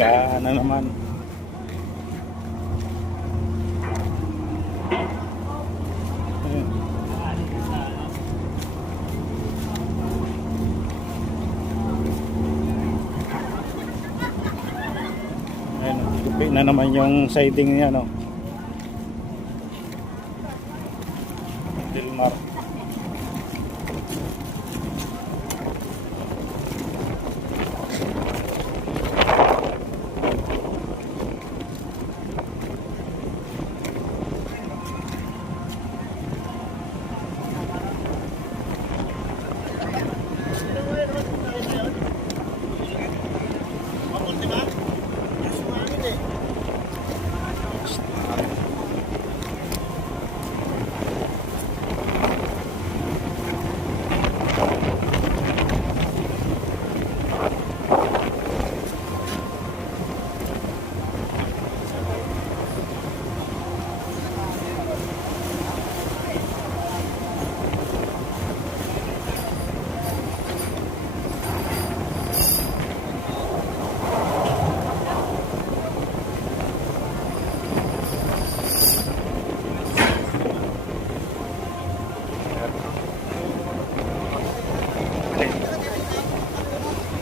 Nag-ano naman. Ayun. Ayun, tupi na naman yung siding niya, no. Dilmar.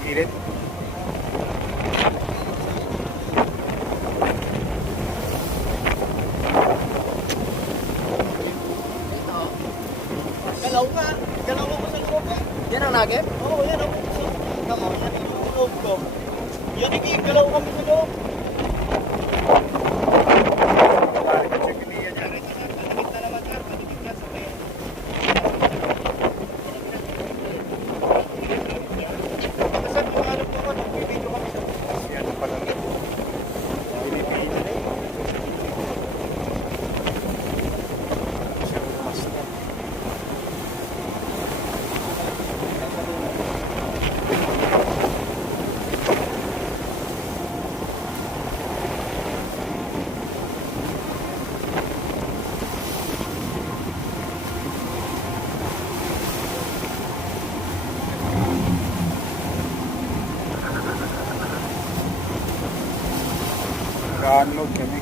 Gilid. Galaw nga. Galaw ako sa loob eh. Yan ang nugget? Oo, yan ako. Tama, yan yung loob ko. Yan yung galaw kami sa loob. Naka-unload kami.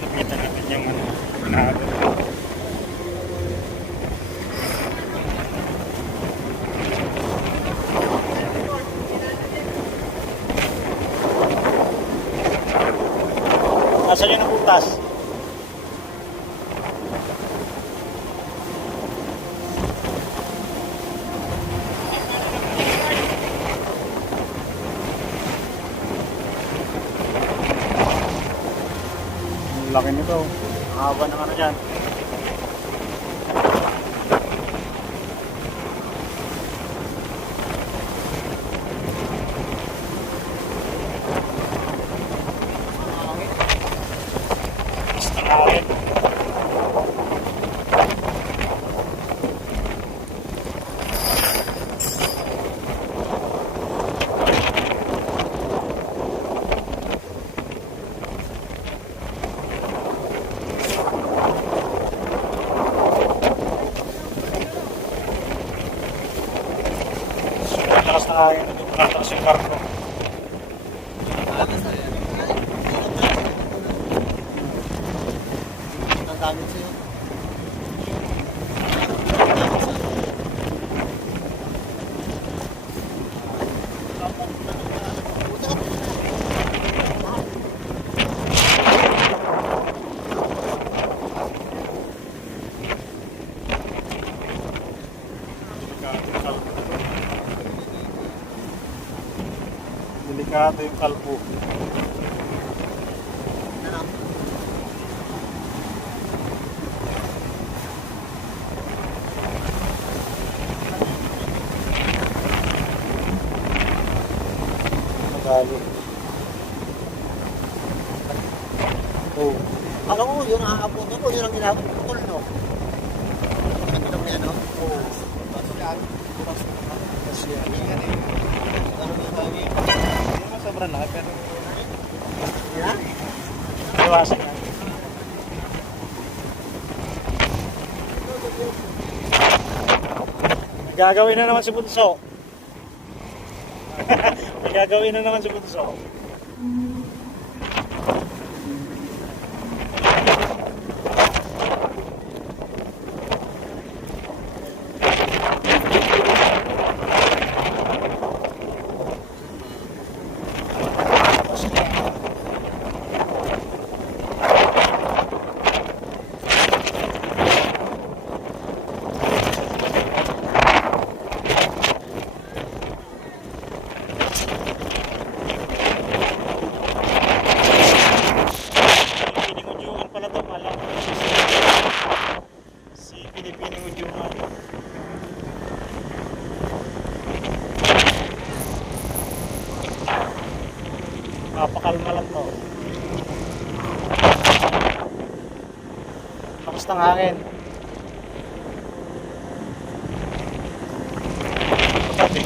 Nakita natin yung pinahalo. Asan yun ang butas? Ang laki nito. Haba ng ano dyan. Lakas na hangin. Nakatakas yung barko. Ang gamit sa'yo. Delikado yung kalbo. Nagalo. Oh. Alam mo, yun ang aabutin ko, yun ang ginaputol, no? Ang ginaputol niya, no? Oo. Pasok yan. Kasi yan eh. Ano na tawagin? Hindi naman sobrang laki pero... Yeah? Iwasan na. May gagawin na naman si Bunso. May gagawin na naman si Bunso. Pinipiningudyungan pala ito. Alam ko si Pinipiningudyungan. Napakalma lang to. Lakas ng hangin. Pati.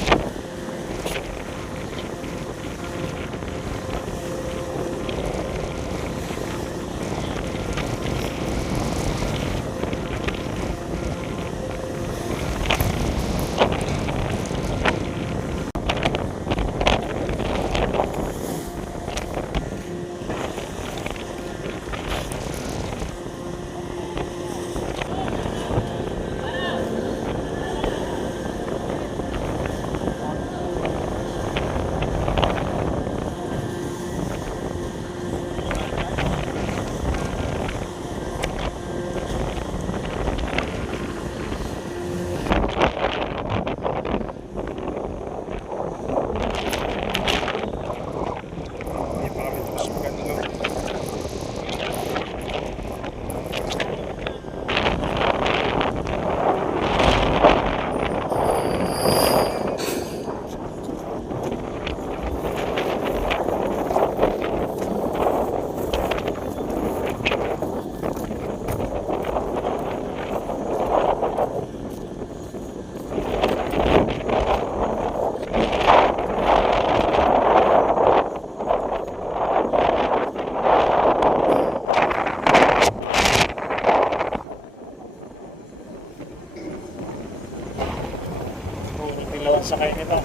Dilawang sakay nito.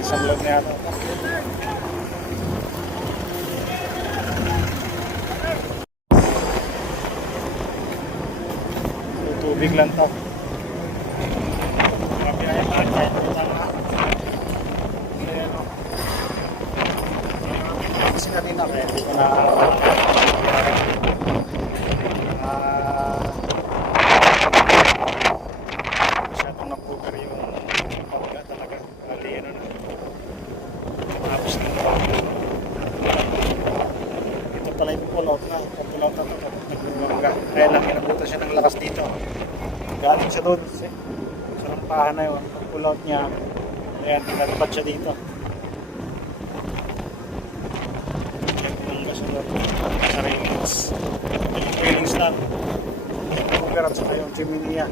Isang log na yata. Tubig lang to. Grabe na yung kahit kasi kanina kaya hindi ko na siya doon. Sa lampahan na yun. Pag pull out niya, ayan, pinalipad siya dito. Yung gasolor sa railings. Yung railings lang. Yung at saka yung chimney niya.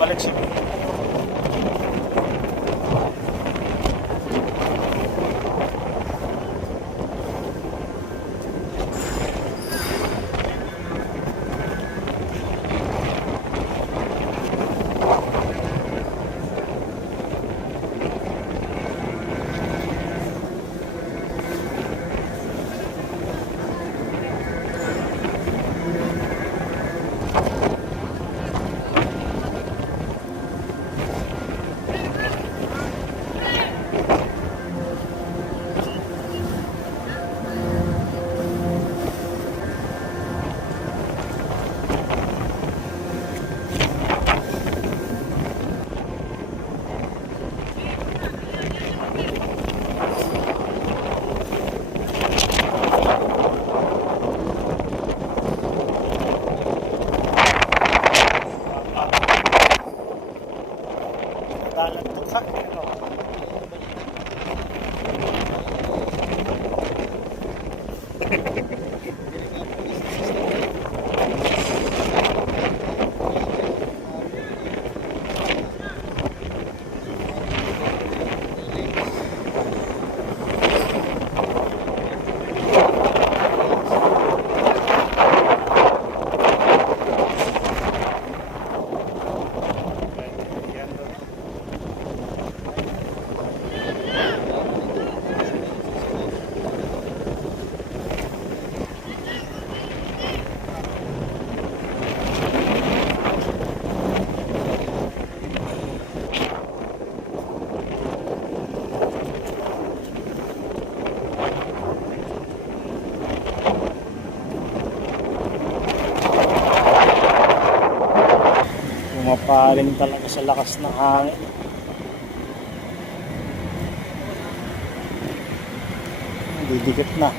Balik siya. Dalan to ka. Pumapaling talaga sa lakas ng hangin. Didikit na.